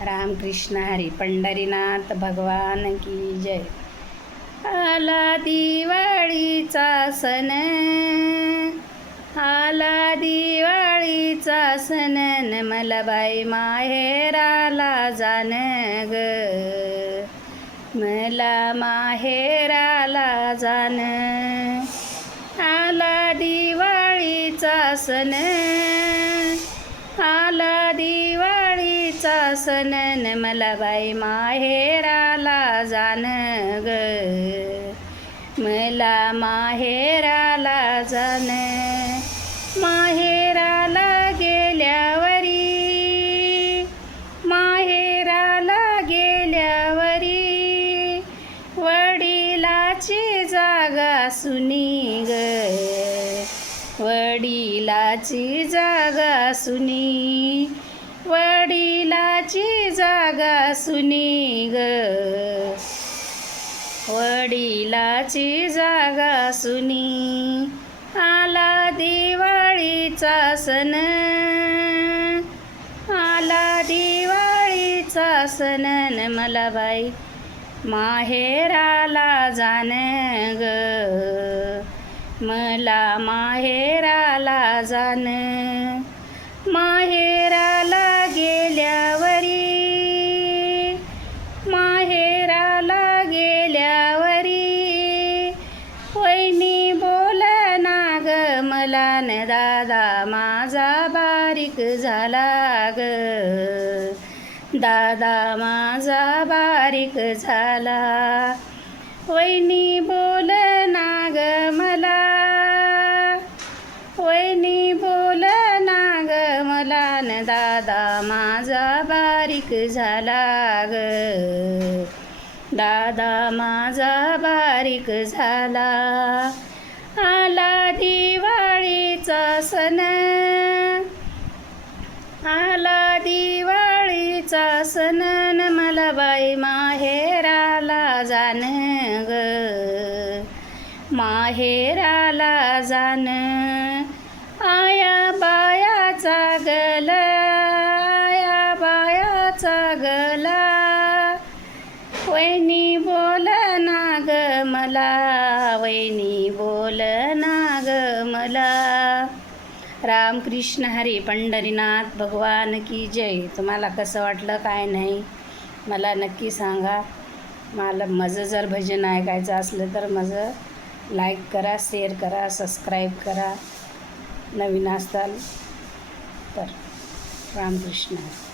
रामकृष्ण हरी. पंढरीनाथ भगवान की जय. आला दिवाळीचा सण, आला दिवाळीचा सण, मला बाई माहेराला जाण ग, मला माहेराला जाण. आला दिवाळीचा सण, आला दिवाळीचा सण, मला बाई माहेराला जाण ग, मला माहेराला जाण. माहेराला गेल्यावरी, माहेराला गेल्यावरी, वडिलाची जागा सुनी ग, वडिलाची जागा सुनी, वडिलाची जागा सुनी ग, वडिलाची जागा सुनी. आला दिवाळीचा सण, आला दिवाळीचा सण, मला बाई माहेराला जाण ग, मला माहेराला जाण. माहेराला गेल्यावरी, माहेराला गेल्यावरी, वैनी बोलना ग मला, न दादा माझा बारीक झाला ग, दादा माझा बारीक झाला. वैनी बोलना ग मला, वैनी बोलना ग मला, न दादा माझा बारीक झाला ग, दादा माझा बारीक झाला. आला दिवाळीचा सण, आला दिवाळीचा सण, मला बाई माहेराला जाण ग, माहेराला जाण. आया बायाचा गला, आया बायाचा गला, वैनी बोलना ग मला, वैनी बोलना ग मला. रामकृष्ण हरी. पंढरीनाथ भगवान की जय. तुम्हाला कसं वाटलं काय नाही मला नक्की सांगा. मला माझं जर भजन ऐकायचं असलं तर माझं लाईक करा, शेअर करा, सबस्क्राईब करा नवीन असताल तर. रामकृष्ण हरी.